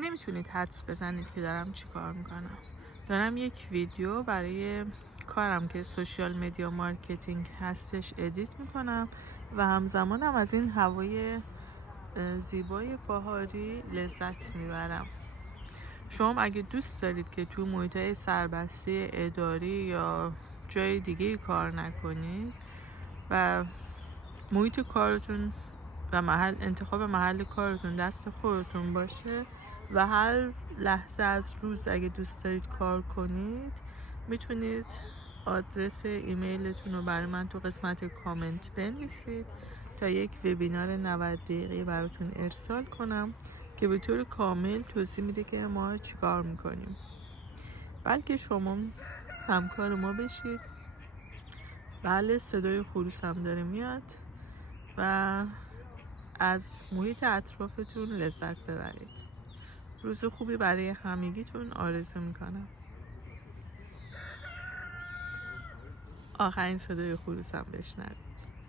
نمیتونید حدس بزنید که دارم چی کار میکنم. دارم یک ویدیو برای کارم که سوشیال مدیا مارکتینگ هستش ادیت میکنم و همزمانم از این هوای زیبای بهاری لذت میبرم. شما اگه دوست دارید که تو محیطهای سربسته اداری یا جای دیگه کار نکنید و محیط کارتون و انتخاب محل کارتون دست خودتون باشه و هر لحظه از روز اگه دوست دارید کار کنید، میتونید آدرس ایمیلتون رو برای من تو قسمت کامنت بنویسید تا یک وبینار 90 دقیقه براتون ارسال کنم که به طور کامل توضیح میده که ما چیکار میکنیم، بلکه شما همکار ما بشید. بله، صدای خروس هم داره میاد و از محیط اطرافتون لذت ببرید. روز خوبی برای همگیتون آرزو میکنم. آخرین صدای خروسم بشنوید.